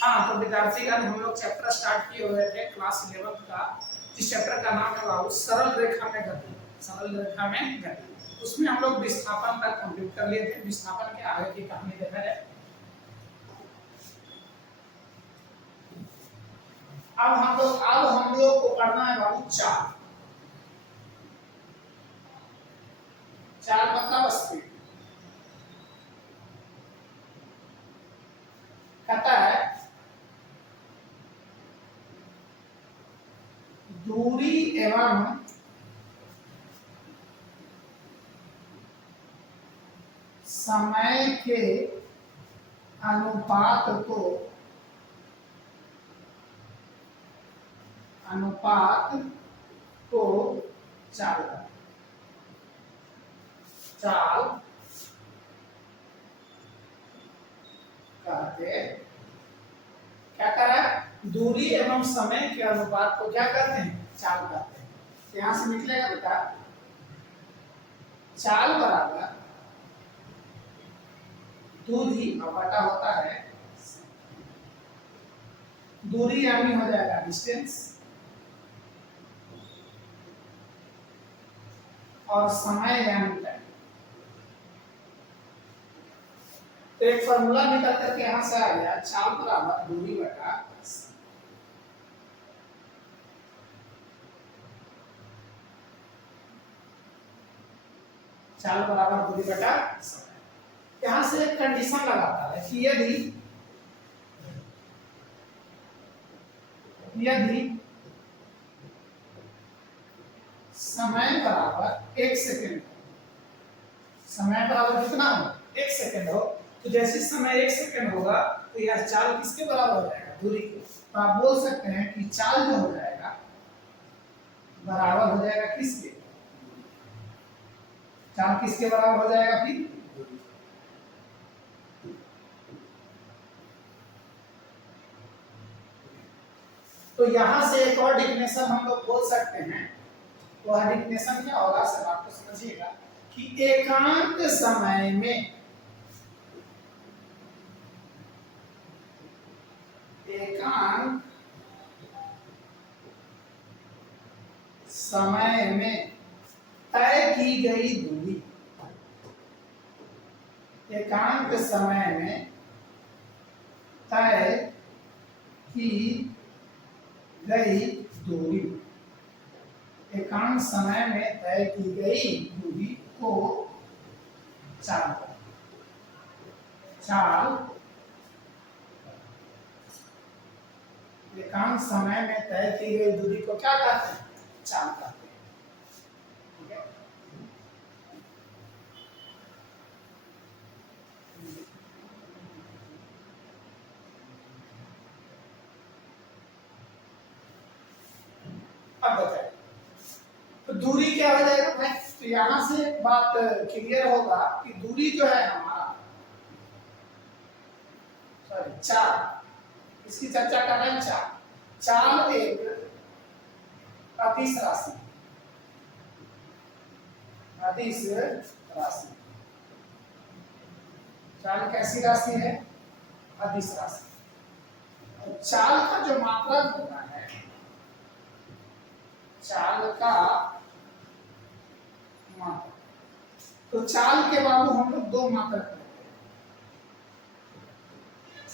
हाँ, तो विद्यार्थीगण हम लोग चैप्टर स्टार्ट किए हुए थे क्लास 11 का, जिस चैप्टर का नाम है बाबू सरल रेखा में गति। सरल रेखा में गति, उसमें हम लोग विस्थापन तक कंप्लीट कर लिए थे। विस्थापन के आगे की कहानी देखा जाए। अब हम लोग को करना है बाबू चाल। चाल मतलब स्पीड। कहता है दूरी एवं समय के अनुपात को चाल कहते। क्या कर रहा है? दूरी एवं समय के अनुपात को क्या कहते हैं? चाल कहते हैं। यहां से निकलेगा बेटा चाल बराबर दूरी बटा होता है, दूरी यानी हो जाएगा डिस्टेंस, और समय यानी टाइम। तो एक फॉर्मूला निकल करके यहां से आ गया चाल बराबर दूरी बटा चाल बराबर दूरी बटा समय। यहां से एक कंडीशन लगाता है कि यदि समय बराबर 1 सेकेंड, समय बराबर कितना हो? 1 सेकेंड हो, तो जैसे समय 1 सेकेंड होगा तो यह चाल किसके बराबर हो जाएगा? दूरी के। तो आप बोल सकते हैं कि चाल जो हो जाएगा बराबर हो जाएगा किसके? चाल किसके बराबर हो जाएगा फिर? तो यहां से एक और डिफिनेशन हम लोग बोल सकते हैं। वह डिफिनेशन क्या होगा सर? आपको समझिएगा कि एकांत समय में तय की गई दूरी, एकांत समय में तय की गई दूरी, एकांत समय में तय की गई दूरी को चाल एकांत समय में तय की गई दूरी को क्या कहते हैं? चाल कहते हैं। ठीक है? अब बताइए तो दूरी क्या हो जाएगा भाई? तो यहां से बात क्लियर होगा कि दूरी जो है हमारा चाल, इसकी चर्चा कर रहे हैं। चाल एक अदिश राशि, चाल कैसी राशि है? अदिश राशि। चाल का जो मात्रक होता है, चाल का मात्रक, तो चाल के बाबू हम लोग दो मात्रक लेते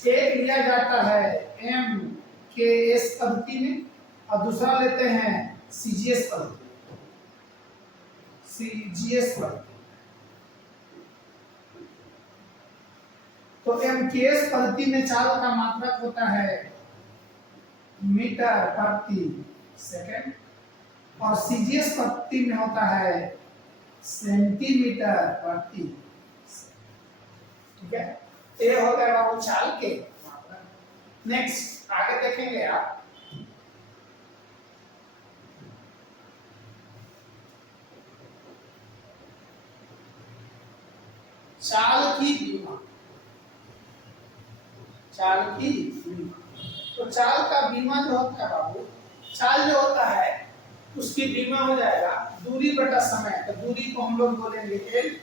हैं। एक लिया जाता है एम के एस पद्धति में और दूसरा लेते हैं सीजीएस पद्धति। तो एम के एस पद्धति में चाल का मात्रक होता है मीटर प्रति सेकेंड और सीजीएस पद्धति में होता है सेंटीमीटर प्रति सेकेंड। ठीक है? ये हो गया बाबू चाल के मात्रक। नेक्स्ट आगे देखेंगे आप चाल की बीमा। तो चाल का बीमा जो होता है बाबू, चाल जो होता है उसकी बीमा हो जाएगा दूरी बटा समय। तो दूरी को हम लोग बोलेंगे एल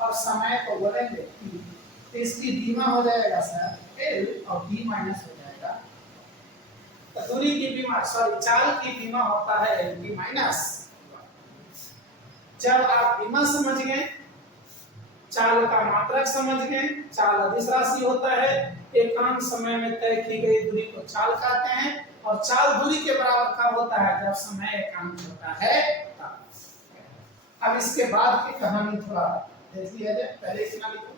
और समय को बोलेंगे टी। तो इसकी बीमा हो जाएगा सर एल और बी माइनस हो जाएगा दूरी की बीमा सॉरी चाल की बीमा होता है एल माइनस। जब आप बीमा समझ गए, चाल का मात्रक समझ गए, चाल अदिश राशि होता है, एकांक समय में तय की गई दूरी को चाल कहते हैं, और चाल दूरी के बराबर कब होता है, जब समय एकांक होता है तब। अब इसके बाद की कहानी थोड़ा देख लिया जाए, पहले इतना लिखो।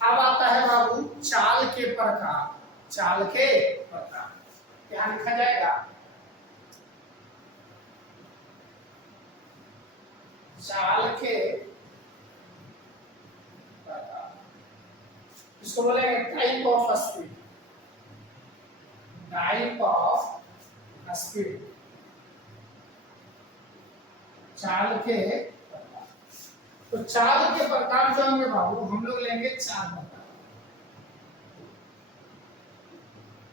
अब आता है बाबू चाल के प्रकार। चाल के प्रकार क्या लिखा जाएगा, चाल के प्रकार, इसको बोलेंगे type of speed. Type of speed, चाल के प्रकार। तो चाल के प्रकार जो होंगे बाबू, हम लोग लेंगे 4 प्रकार।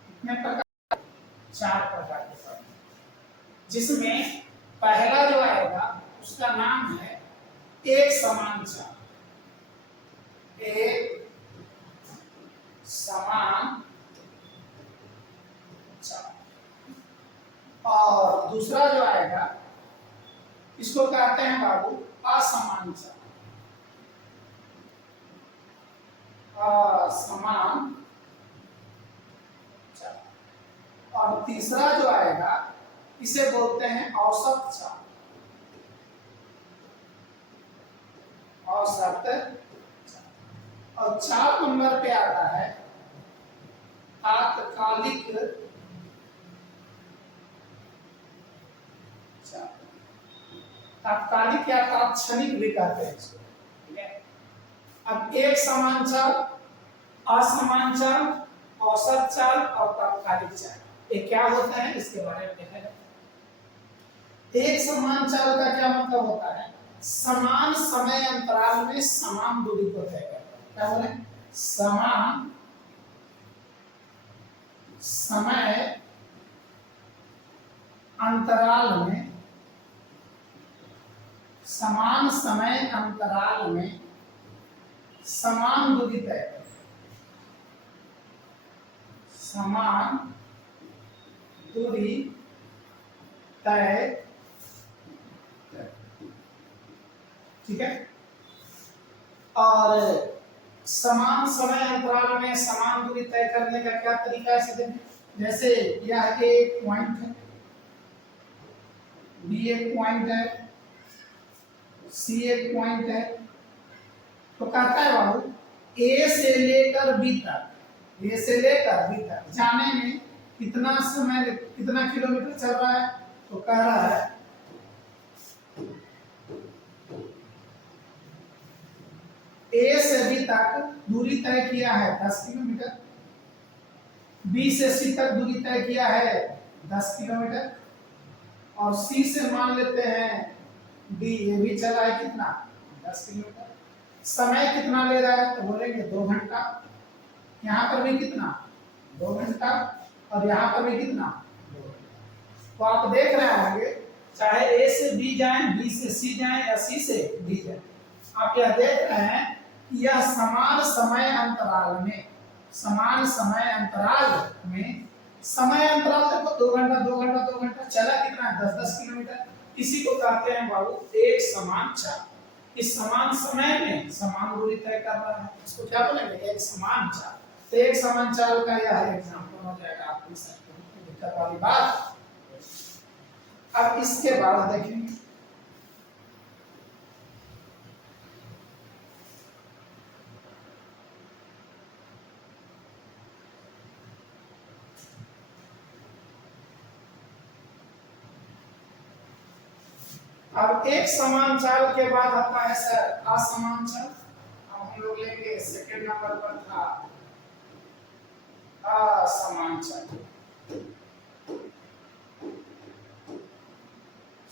कितने प्रकार, 4 प्रकार के प्रकार, जिसमें पहला जो आएगा उसका नाम है एक समान चाल। एक समान चाल। और दूसरा जो आएगा इसको कहते हैं बाबू असमान चाल। असमान चाल। और तीसरा जो आएगा इसे बोलते हैं औसत चाल। औसत चाल। और 4 नंबर पे आता है तात्कालिक चाल। तात्कालिक या तात्क्षणिक भी कहते हैं इसको, ठीक है। अब एक समान चाल, असमान चाल, औसत चाल और तात्कालिक चाल, ये क्या होता है इसके बारे में देखा जाए। एक समान चाल का क्या मतलब होता है, समान समय अंतराल में समान दूरी को तय करता है। क्या बोले, समान समय अंतराल में, समान समय अंतराल में समान दूरी तय करता है। समान दूरी तय, ठीक है। और समान समय अंतराल में समान दूरी तय करने का क्या तरीका है, देखें। जैसे यह एक पॉइंट है, बी एक पॉइंट है, सी एक पॉइंट है, तो कहता है बाबू ए से लेकर बी तक, ए से लेकर बी तक जाने में कितना समय, कितना किलोमीटर चल रहा है, तो कह रहा है ए से बी तक दूरी तय किया है 10 किलोमीटर, बी से सी तक दूरी तय किया है 10 किलोमीटर, और सी से मान लेते हैं डी, ये भी चला है कितना 10 किलोमीटर। समय कितना ले रहा है, तो बोलेंगे 2 घंटा। यहाँ पर भी कितना 2 घंटा, और यहाँ पर भी कितना 2 घंटा। तो आप देख रहे होंगे चाहे ए से बी जाए, बी से सी जाए या सी से डी जाए, आप यह देख रहे हैं कि यह समान समय अंतराल में, समान समय अंतराल में, समय अंतराल देखो 2 घंटा 2 घंटा 2 घंटा, चला कितना 10-10 किलोमीटर। इसी को कहते हैं बाबू एक समान चाल। इस समान समय में समान दूरी तय कर रहा है, इसको क्या बोलेंगे, एक समान चाल। तो एक समान चाल का यह एग्जांपल हो जाएगा आपकी दिक्कत वाली बात। अब इसके बाद देखेंगे अब एक समान चाल के बाद आता है सर असमान चाल। अब हम लोग लेंगे सेकंड नंबर पर था असमान चाल।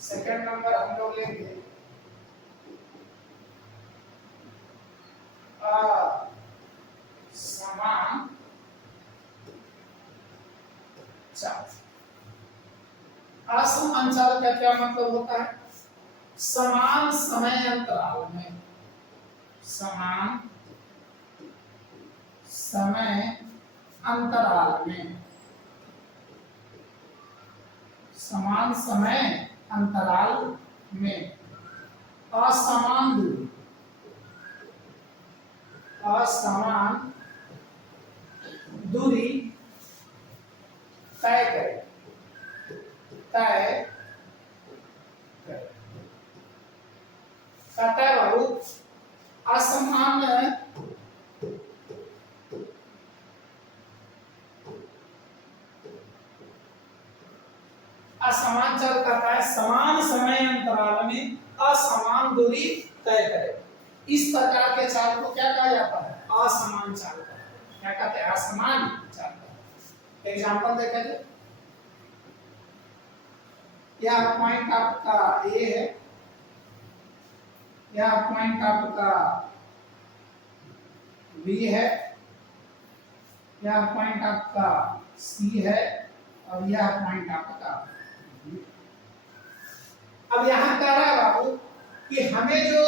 सेकंड नंबर हम लोग लेंगे असमान चाल। असमान चाल का क्या मतलब होता है? समान समय अंतराल में, समान समय अंतराल में, समान समय अंतराल में असमान दूरी, असमान दूरी तय करें, तय करें। कहता है बाबू असमान असमान चल कहता है समान समय अंतराल में असमान दूरी तय करे। इस प्रकार के चाल को क्या कहा जाता है? असमान चाल। क्या कहते हैं? असमान चाल। एग्जांपल देखा जाए, यह पॉइंट आपका ए है, यह पॉइंट आपका बी है, यह पॉइंट आपका सी है और यह पॉइंट आपका। अब यहां कह रहा है बाबू कि हमें जो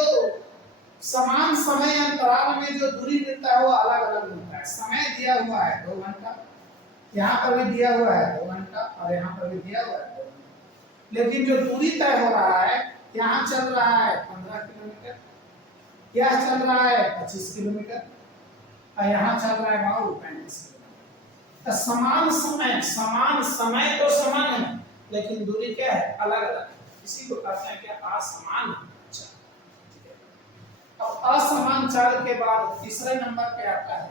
समान समय अंतराल में जो दूरी मिलता है वो अलग अलग मिलता है। समय दिया हुआ है 2 घंटा, यहाँ पर भी दिया हुआ है 2 घंटा और यहाँ पर भी दिया हुआ है 2 घंटा, लेकिन जो दूरी तय हो रहा है, यहाँ चल रहा है 15 किलोमीटर, यह चल रहा है 25 किलोमीटर और यहाँ चल रहा है बाबू 35 किलोमीटर। तो समान समय तो समान है लेकिन दूरी क्या है? अलग अलग। इसी को कहते हैं क्या? असमान चाल। अब असमान चाल के बाद तीसरे नंबर पे आता है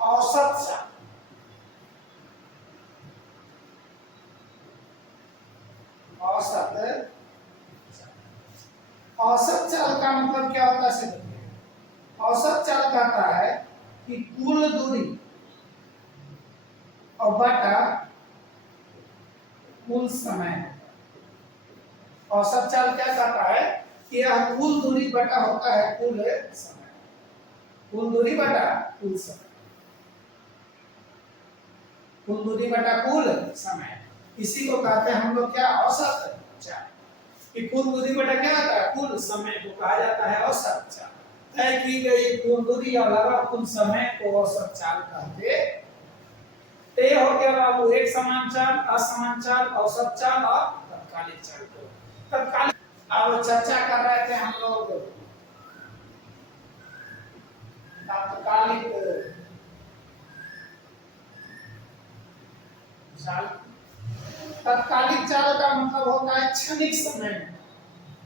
औसत चाल। औसत औसत चाल का मतलब क्या होता है? औसत चाल कहता है कि कुल दूरी और बटा कुल समय। औसत चाल क्या कहता है कि यह कुल दूरी बटा होता है कुल समय, कुल दूरी बटा कुल समय, कुल दूरी बटा कुल समय। इसी को कहते हैं हम लोग क्या? औसत चाल। कि कुल दूरी बटा क्या होता है? कुल समय को कहा जाता है औसत चाल। तय की गई कुल दूरी अलावा कुल समय को औसत चाल कहते हैं। ये हो गया बाबू एक समान चाल, असमान चाल, औसत चाल और तत्कालिक चाल। तत्कालिक अब चर्चा कर रहे थे हम लोग तत्कालिक चाल। तत्कालिक चाल का मतलब होता है क्षणिक समय में,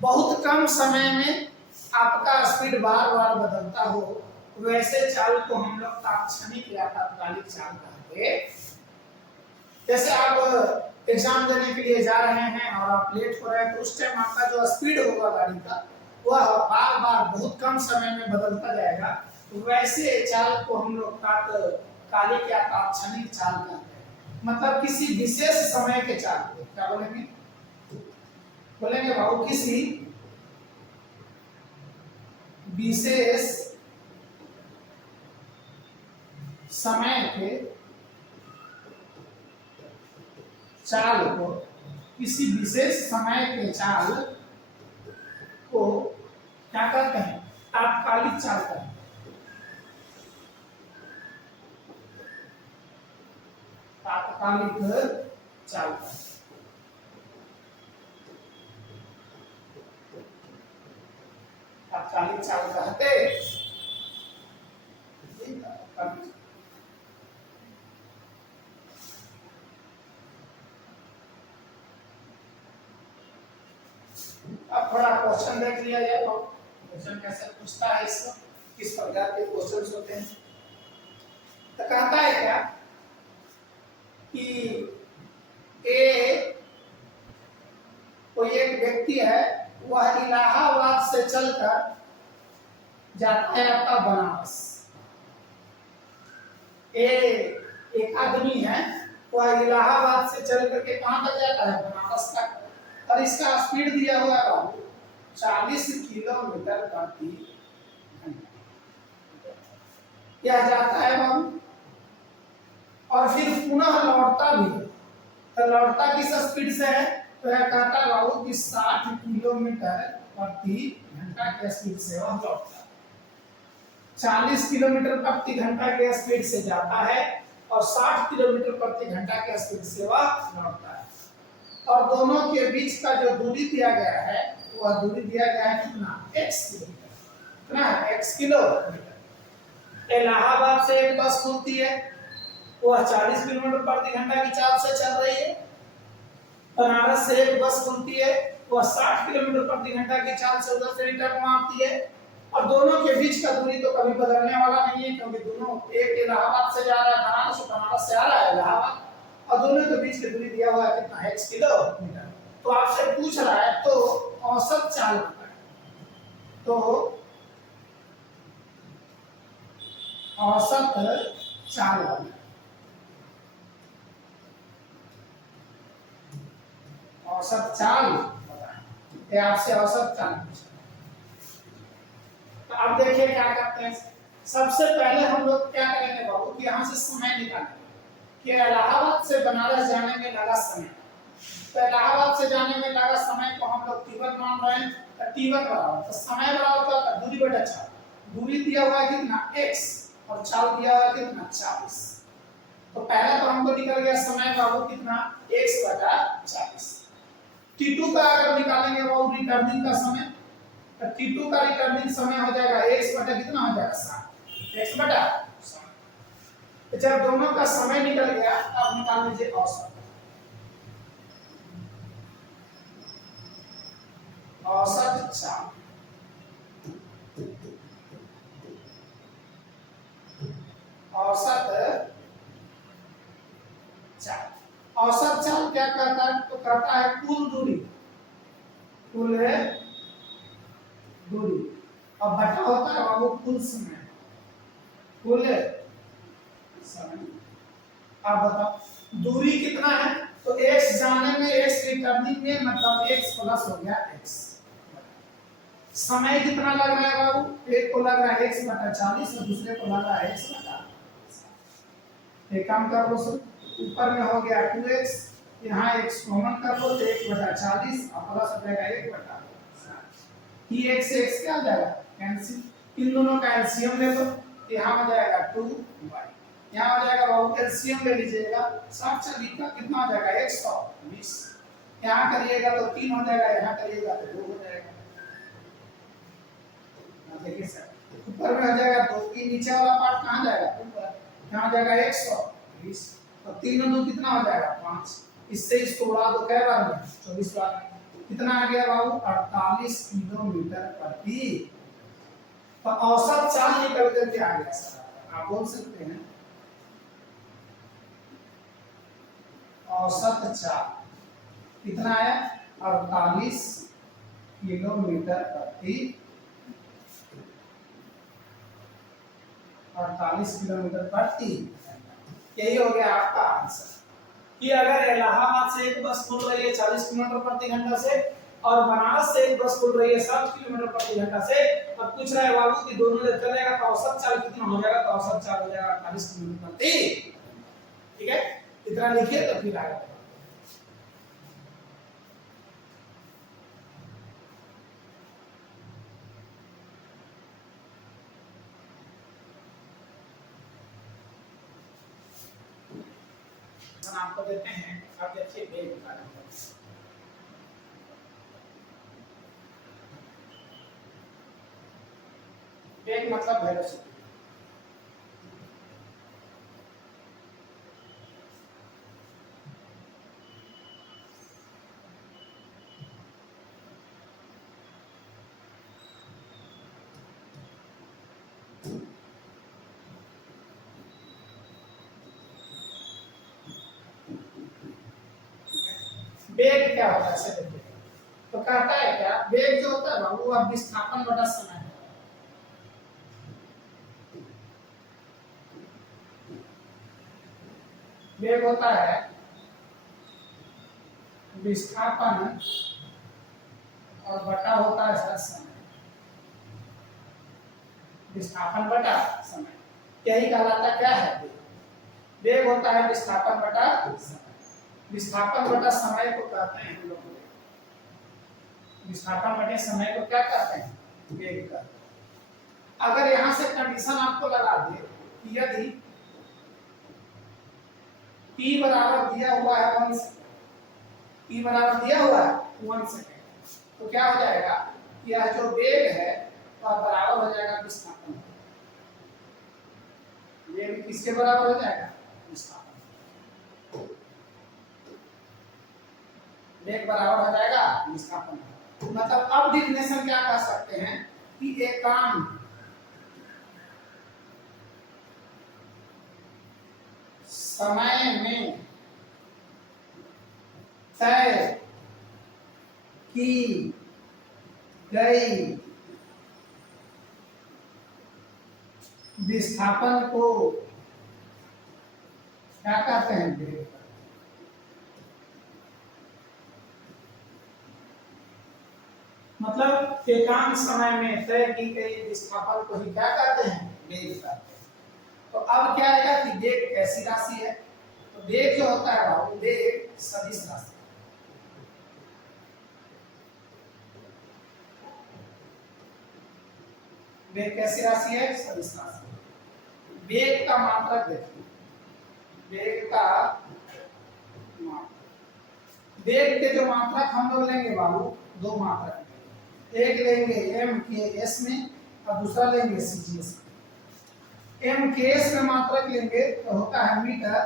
बहुत कम समय में आपका स्पीड बार बार बदलता हो, वैसे चाल को हम लोग तात्क्षणिक या तत्कालिक चाल कहते हैं। जैसे आप एग्जाम देने के लिए जा रहे हैं और आप लेट हो रहे हैं तो उस टाइम आपका जो स्पीड होगा गाड़ी का वह बार बार बहुत कम समय में बदलता जाएगा, तो वैसे चाल को हम लोग तात्कालिक या तात्क्षणिक चाल कहते हैं। मतलब किसी विशेष समय के चाल को क्या बोलेंगे? बोलेंगे बाबू किसी विशेष समय के चाल को, किसी विशेष समय के चाल को क्या कहते हैं? तात्कालिक चाल कहते हैं। तात्कालिक चाल कहते हैं। तात्कालिक चाल कहते अब थोड़ा क्वेश्चन देख लिया जाए। क्वेश्चन कैसे पूछता है, इसको किस प्रकार के क्वेश्चन होते हैं। तो कहता है क्या कि कोई एक व्यक्ति है, वह इलाहाबाद से चलकर जाता है आपका बनारस। एक आदमी है, वह इलाहाबाद से चल करके कहां तक जाता है? बनारस तक। और इसका स्पीड दिया हुआ है 40 किलोमीटर प्रति घंटा। यह जाता है बाबू और फिर पुनः लौटता भी है। तो लौटता किस स्पीड से है? तो यह कहता बाबू कि 60 किलोमीटर प्रति घंटा के स्पीड से वह लौटता है। 40 किलोमीटर प्रति घंटा के स्पीड से जाता है और 60 किलोमीटर प्रति घंटा के स्पीड से वह लौटता है। और दोनों के बीच का जो दूरी दिया गया है वह दूरी दिया गया है कितना? x kilometre. कितना है? x kilometre. इलाहाबाद से एक बस खुलती है, वह 40 किलोमीटर प्रति घंटा की चाल से चल रही है। बनारस से एक बस खुलती है, वह 60 किलोमीटर प्रति घंटा की चाल से उधर से रिटर्न मारती है। और दोनों के बीच का दूरी तो कभी बदलने वाला नहीं है, क्योंकि दोनों, एक इलाहाबाद से जा रहा है बनारस से आ रहा है इलाहाबाद, और दोनों के बीच की दूरी दिया हुआ है कितना? x kilometre. तो आपसे पूछ रहा है तो औसत चाल होता है, तो औसत चाल वाला, औसत चाल बताएं। ये आपसे औसत चाल पूछा। तो अब देखिए क्या करते हैं। सबसे पहले हम लोग क्या करेंगे बाबू कि यहाँ से समय निकालेंगे कि इलाहाबाद से बनारस जाने में लगा समय। तो इलाहाबाद से जाने में लगा समय को हम लोग T1 मान रहे हैं। तो T1 बराबर, तो समय बराबर क्या होता है? दूरी बटा चाल। दूरी दिया हुआ है कितना? x, और चाल दिया हुआ है कितना? 40। तो पहले तो हमको निकल गया समय बाबू कितना? x बटा 40। T2 का अगर निकालेंगे बाबू रिटर्निंग का समय, तो T2 का रिटर्निंग समय हो जाएगा x बटा कितना हो जाएगा? 60। x बटा 60। जब दोनों का समय निकल गया अब निकाल लीजिए औसत। औसत चाल, औसत चाल। औसत चाल क्या कहता है? तो कहता है कुल दूरी, कुल दूरी, अब बटा होता है वो कुल समय, कुल समय। अब बताओ दूरी कितना है? तो x जाने में x रिटर्निंग में मतलब x प्लस हो गया x। समय कितना लग रहा है बाबू? एक को लग रहा है x बटा 40 और दूसरे को लग रहा है x बटा। एक काम कर लो सर, ऊपर में हो गया 2x, यहाँ x कॉमन कर लो तो 1 बटा 40 और प्लस हो जाएगा 1 बटा 60। ये x से x क्या हो जाएगा? कैंसिल। इन दोनों का एलसीएम ले लो, यहाँ हो जाएगा 2y, यहाँ हो जाएगा बाबू एलसीएम ले लीजिएगा, 60 40 का कितना हो जाएगा? 120। यहाँ करिएगा तो 3 हो जाएगा, यहाँ करिएगा तो 2 हो जाएगा। देखिए सर ऊपर में हो जाएगा 2, की नीचे वाला पार्ट कहाँ जाएगा? ऊपर। यहाँ हो जाएगा 120 और 3 और 2 कितना हो जाएगा? 5। इससे इसको उड़ा दो कै बार में? 24 बार। कितना आ गया बाबू? 48 किलोमीटर प्रति। तो औसत चाल निकल करके आ गया सर, आप बोल सकते हैं औसत चाल कितना आया? 48 किलोमीटर प्रति, 48 किलोमीटर प्रति। यही हो गया आपका आंसर कि अगर इलाहाबाद से एक बस खुल रही है 40 किलोमीटर प्रति घंटा से और बनारस से एक बस खुल रही है 60 किलोमीटर प्रति घंटा से, अब पूछ रहा है बाबू कि दोनों जब चलेगा तो औसत चाल कितना हो जाएगा? तो औसत चाल हो जाएगा 48 किलोमीटर प्रति। ठीक है, इतना लिखिए तो फिर आएगा। आपको देते हैं, आप देखिए वेग का वेग मतलब वेलोसिटी। वेग क्या होता है इसे देखिए। तो कहता है क्या? वेग जो होता है ना वो विस्थापन बटा समय है। वेग होता है विस्थापन और बटा होता है सर समय। विस्थापन बटा समय यही कहलाता क्या है? वेग होता है विस्थापन बटा समय। विस्थापन बटा समय को कहते हैं हम लोग। विस्थापन बटे समय को क्या कहते हैं? वेग कहते हैं। अगर यहां से कंडीशन आपको लगा दे कि यदि t बराबर दिया हुआ है 1 सेकंड, t बराबर दिया हुआ है 1 सेकंड, तो क्या हो जाएगा? यह जो वेग है वह बराबर हो जाएगा विस्थापन। वेग किसके बराबर हो जाएगा? विस्थापन। वेग बराबर हो जाएगा विस्थापन। मतलब अब डिफिनेशन क्या कह सकते हैं कि एकांक समय में तय की गई विस्थापन को क्या कहते हैं? वेग। मतलब एकांक समय में तय की गई विस्थापन को ही क्या कहते हैं? वेग कहते हैं। तो अब क्या आएगा कि वेग कैसी राशि है? तो वेग जो होता है वो वेग सदिश राशि। वेग कैसी राशि है? सदिश राशि। वेग का मात्रक देखिए, वेग का मात्रक, वेग के जो मात्रक हम लोग लेंगे बाबू, दो मात्रक, एक लेंगे एम के एस में और दूसरा लेंगे सीजीएस में। एम के एस में मात्रक लेंगे तो होता है मीटर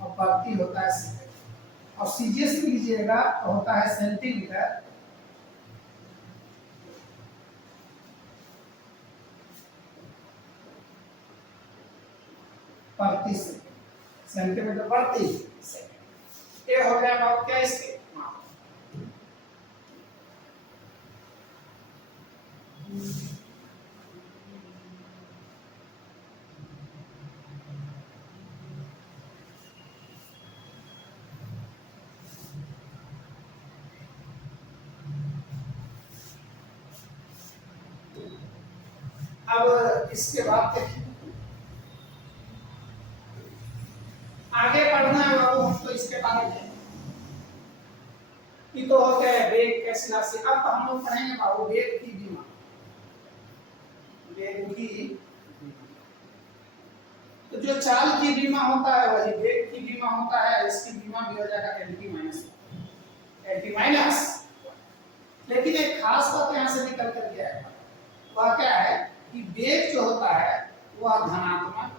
और प्रति होता है सेकंड, और सीजीएस में लीजिएगा तो होता है सेंटीमीटर प्रति सेकंड, सेंटीमीटर प्रति सेकंड। ये हो गया बाबू क्या इसके? अब इसके बाद देखिए आगे पढ़ना है बाबू हमको इसके बारे में। ये तो हो गया वेग कैसी राशि। अब हम लोग पढ़ेंगे बाबू वेग की विमा। वेग की, तो जो चाल की बीमा होता है वही वेग की बीमा होता है। इसकी बीमा भी हो जाएगा LT माइनस LT माइनस। लेकिन एक खास बात यहाँ से निकल कर गया है, वह क्या है कि वेग जो होता है वह धनात्मक,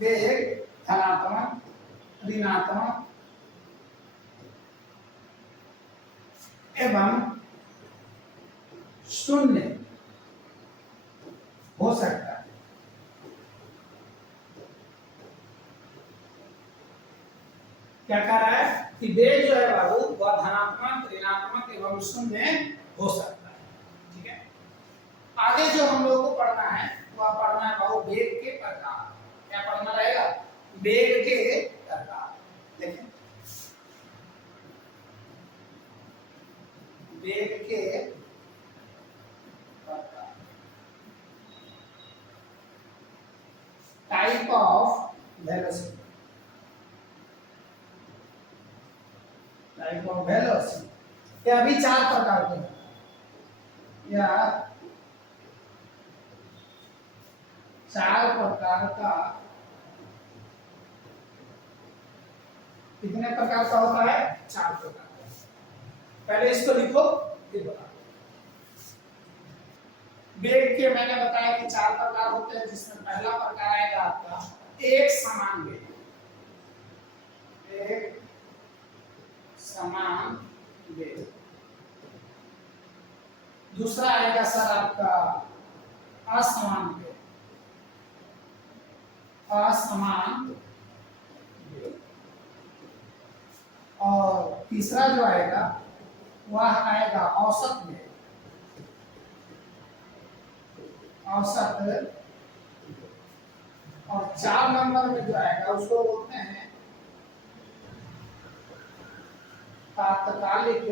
वेग धनात्मक, ऋणात्मक एवं शून्य हो सकता है। क्या कह रहा है कि वेग जो है बाबू वह धनात्मक, ऋणात्मक एवं शून्य हो सकता है। ठीक है, आगे जो हम लोगों को पढ़ना है वह पढ़ना है बाबू वेग के प्रकार। क्या पढ़ना रहेगा? वेग के प्रकार। देखिए वेग के प्रकार, type of velocity, type of velocity. ये अभी 4 प्रकार के हैं, या 4 प्रकार का, कितने प्रकार का होता है? 4 प्रकार का। पहले इसको लिखो फिर बता। वेग के मैंने बताया कि 4 प्रकार होते हैं, जिसमें पहला प्रकार आएगा आपका एक समान वेग। एक समान वेग। दूसरा आएगा सर आपका असमान वेग। असमान वेग। और तीसरा जो आएगा वह आएगा औसत वेग। औसत। और 4 नंबर में जो आएगा उसको बोलते हैं तात्कालिक।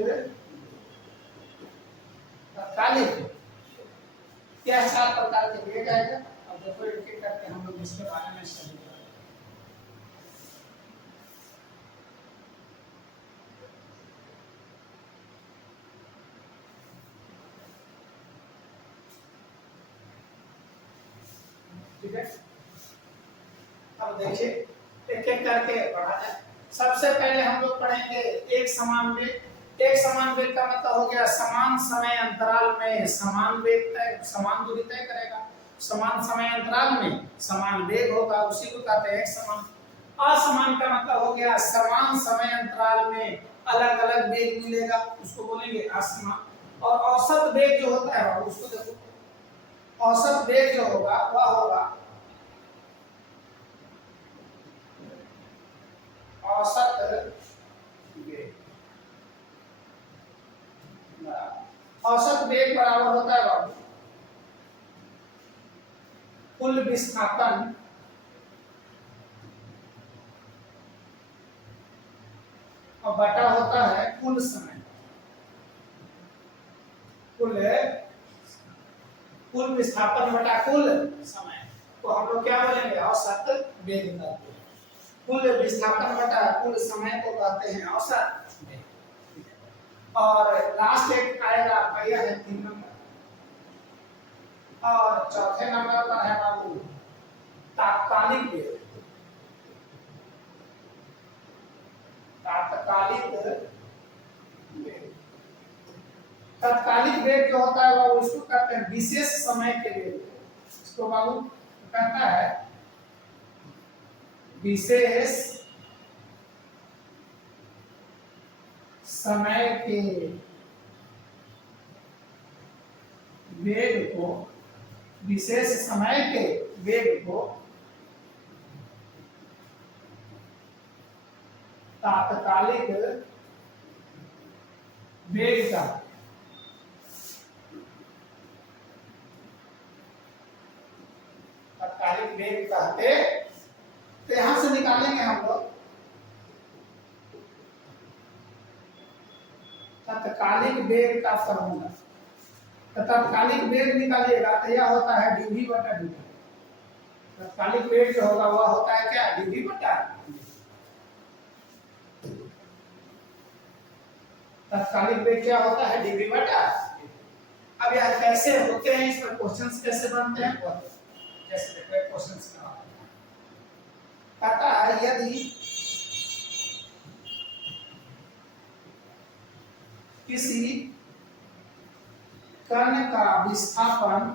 तात्कालिक। क्या 4 प्रकार के वेग आएगा? अब देखो एक एक करके हम लोग इसके बारे में स्टडी करेंगे। ठीक है, अब देखिए एक एक करके पढ़ा जाए। सबसे पहले हम लोग पढ़ेंगे एक समान वेग। एक समान वेग का मतलब हो गया समान समय अंतराल में समान वेग तय, समान दूरी तय करेगा। समान समय अंतराल में समान वेग होगा, उसी को कहते हैं एक समान। असमान का मतलब हो गया समान समय अंतराल में अलग अलग वेग मिलेगा, उसको बोलेंगे असमान। और औसत वेग जो होता है उसको देखो, औसत वेग जो होगा वह होगा औसत वेग। औसत वेग बराबर होता है बाबू कुल विस्थापन और बटा होता है कुल समय। कुल विस्थापन बटा कुल समय तो हम लोग क्या बोलेंगे औसत वेग कहते हैं। कुल विस्थापन बटा कुल समय को कहते हैं औसत वेग। और लास्ट एक आएगा आपका यह है 3 नंबर। और चौथे नंबर पर है बाबू तात्कालिक वेग। तात्कालिक वेग, तात्कालिक वेग जो होता है वो इसको कहते हैं विशेष समय के वेग। इसको बाबू कहता है विशेष समय के वेग को, विशेष समय के वेग को तात्कालिक वेग का तात्कालिक वेग कहते। तो यहां से निकालेंगे हम लोग तात्कालिक वेग का फॉर्मूला। तो तात्कालिक वेग निकालिएगा तो यह होता है dv बटा dt। तात्कालिक वेग जो होगा वह होता है क्या dv बटा। तात्कालिक वेग क्या होता है dv बटा। अब यह कैसे होते हैं, इस पर क्वेश्चंस कैसे बनते हैं, जैसे देखो क्वेश्चंस का कहता है यदि किसी कण का विस्थापन,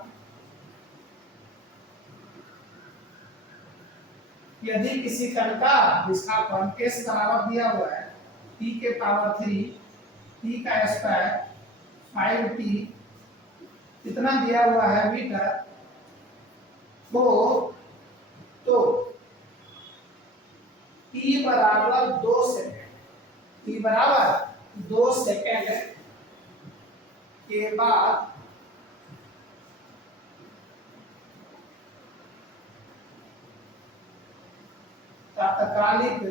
यदि किसी कण का विस्थापन s बराबर दिया हुआ है t के पावर 3 t का स्क्वायर 5t कितना दिया हुआ है मीटर, तो t बराबर 2 सेकंड, t बराबर 2 सेकंड के बाद तात्कालिक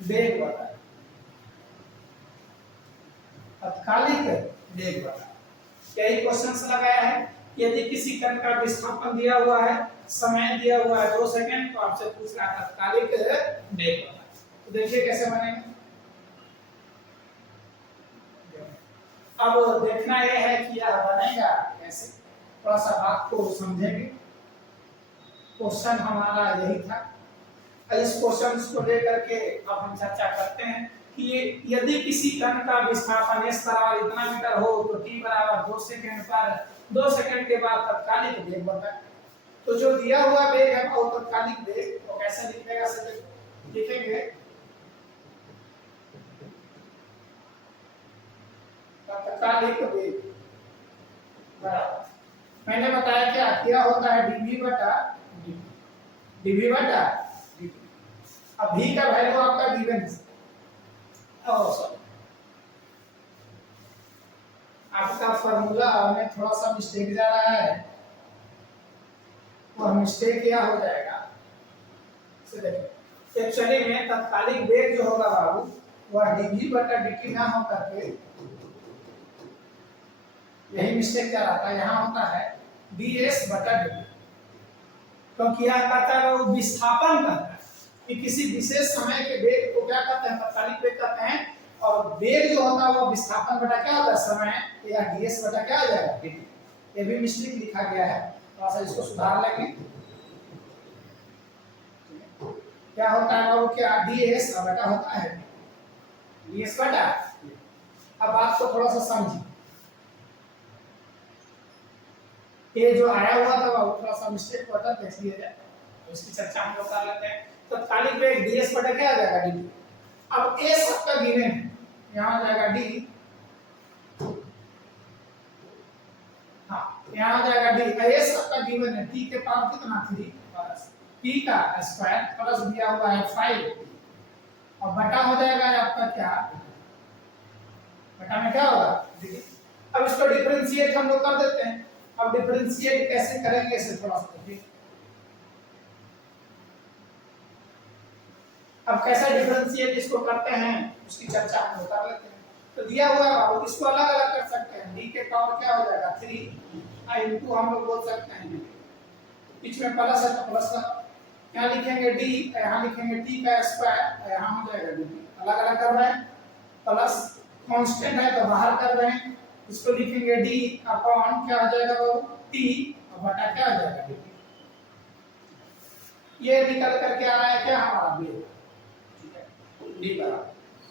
वेग बता। तात्कालिक वेग बता यही क्वेश्चन लगाया है। यदि किसी कण का विस्थापन दिया हुआ है, समय दिया हुआ है 2 सेकंड, तो आपसे पूछ रहा है तात्कालिक वेग बता। तो देखिए कैसे बनेगा। अब देखना यह है कि यह बनेगा कैसे, थोड़ा सा बात को समझेंगे। क्वेश्चन हमारा यही था। इस क्वेश्चन को लेकर के अब हम चर्चा करते हैं कि यदि किसी कण का विस्थापन इस तरह इतना मीटर हो तो t बराबर 2 सेकंड पर 2 सेकंड के बाद तात्कालिक वेग बताएं। तो जो दिया हुआ वेग है वो तात्कालिक वेग तो कैसे लिखेगा, से लिखेंगे तात्कालिक वेग बराबर, मैंने बताया क्या होता है dv बटा dt। dv बटा dt। अब v का वैल्यू आपका गिवन है, आपका फॉर्मूला में थोड़ा सा मिस्टेक जा रहा है, और मिस्टेक क्या हो जाएगा देखिए। एक्चुअली में तात्कालिक वेग जो होगा बाबू वह dv बटा dt ना हो करके यही मिस्टेक क्या रहता है, यहाँ होता है ds बटा dt। क्योंकि यह कहता है वो विस्थापन कहता है कि किसी विशेष समय के वेग को क्या कहते हैं तात्कालिक वेग कहते हैं, और वेग जो होता है वो विस्थापन बटा क्या होता है समय, या ds बटा क्या हो जाएगा dt। ये भी मिस्टेक लिखा गया है, थोड़ा सा इसको सुधार लेंगे। क्या होता है बाबू, क्या ds बटा होता है ds बटा। अब बात को थोड़ा सा समझिए, ये जो आया हुआ था वो थोड़ा सा मिस्टेक हुआ था, देख लिया जाए, उसकी चर्चा हम लोग कर लेते हैं। तो तात्कालिक वेग ds बटा क्या आ जाएगा dt। अब a सबका गिवन है, यहाँ आ जाएगा d, हाँ यहाँ आ जाएगा d, a सबका गिवन है, t के पावर कितना 3 प्लस t का स्क्वायर प्लस दिया हुआ है 5 और बटा हो जाएगा आपका क्या, बटा में क्या होगा देखिए। अब इसको डिफरेंशिएट हम लोग कर देते हैं। अब डिफरेंशिएट कैसे करेंगे इसे थोड़ा सा देखिए। अब कैसे डिफरेंशिएट इसको करते हैं उसकी चर्चा हम लोग कर लेते हैं। तो दिया हुआ है इसको अलग अलग कर सकते हैं, d के पावर क्या हो जाएगा 3 इनटू हम लोग बोल सकते हैं बीच में प्लस है तो प्लस का यहाँ लिखेंगे d, यहाँ लिखेंगे t का स्क्वायर, यहाँ हो जाएगा d। अलग अलग कर रहे हैं, प्लस कांस्टेंट है तो बाहर कर रहे हैं, इसको लिखेंगे d अपॉन क्या हो जाएगा वो t और बटा क्या हो जाएगा d। ये निकल करके आ रहा है क्या हमारा b, ठीक है d बराबर।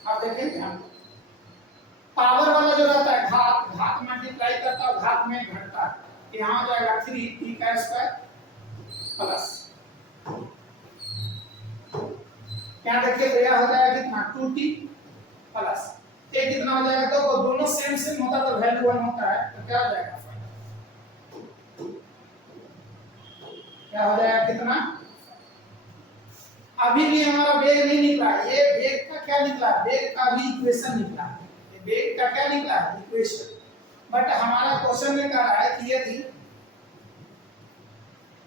अब देखें ध्यान, पावर वाला जो रहता है घात, घात मल्टीप्लाई करता है घात में घटता है, यहाँ हो जाएगा 3 t का स्क्वायर प्लस यहाँ देखिए दिया हो जाएगा कितना 2t प्लस ये कितना हो जाएगा, तो दोनों सेम सेम होता तो वैल्यू 1 होता है तो क्या हो जाएगा, क्या हो जाएगा कितना। अभी भी हमारा वेग नहीं निकला, ये वेग का क्या निकला, वेग का भी इक्वेशन निकला, ये वेग का क्या निकला इक्वेशन। बट हमारा क्वेश्चन में कह रहा है कि यदि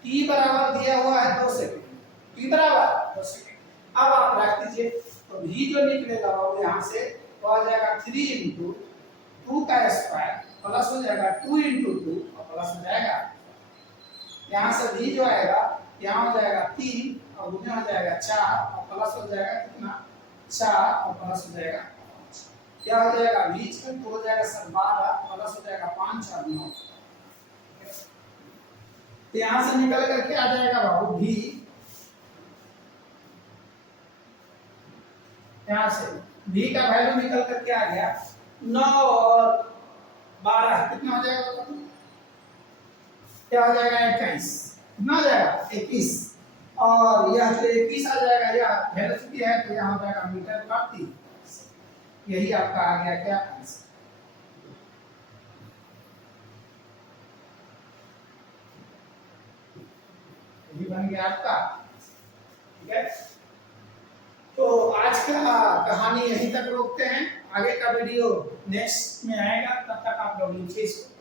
t बराबर दिया हुआ है 2 सेकंड, t बराबर 2 सेकंड, अब आप रख दीजिए तो v जो निकलेगा वो यहाँ से तो आ जाएगा 3 इंटू 2 का स्क्वायर प्लस हो जाएगा 2 इंटू 2 और प्लस हो जाएगा यहाँ से v जो आएगा यहाँ हो जाएगा 3 और गुना हो जाएगा 4 और प्लस हो जाएगा कितना 4 और प्लस हो जाएगा क्या हो जाएगा बीच में तो हो जाएगा सर 12 प्लस हो जाएगा 5 और 9, तो यहाँ से निकल करके आ जाएगा बाबू v, यहाँ से v का वैल्यू निकल करके आ गया 9 और 12 कितना हो जाएगा, क्या हो जाएगा 21, कितना हो जाएगा 21 और यह जो 21 आ जाएगा यह वेलोसिटी है तो यहाँ हो जाएगा मीटर प्रति, यही आपका आ गया क्या आंसर। यही बन गया आपका, ठीक है। तो आज का कहानी यहीं तक रोकते हैं, आगे का वीडियो नेक्स्ट में आएगा, तब तक आप लोग नीचे इसको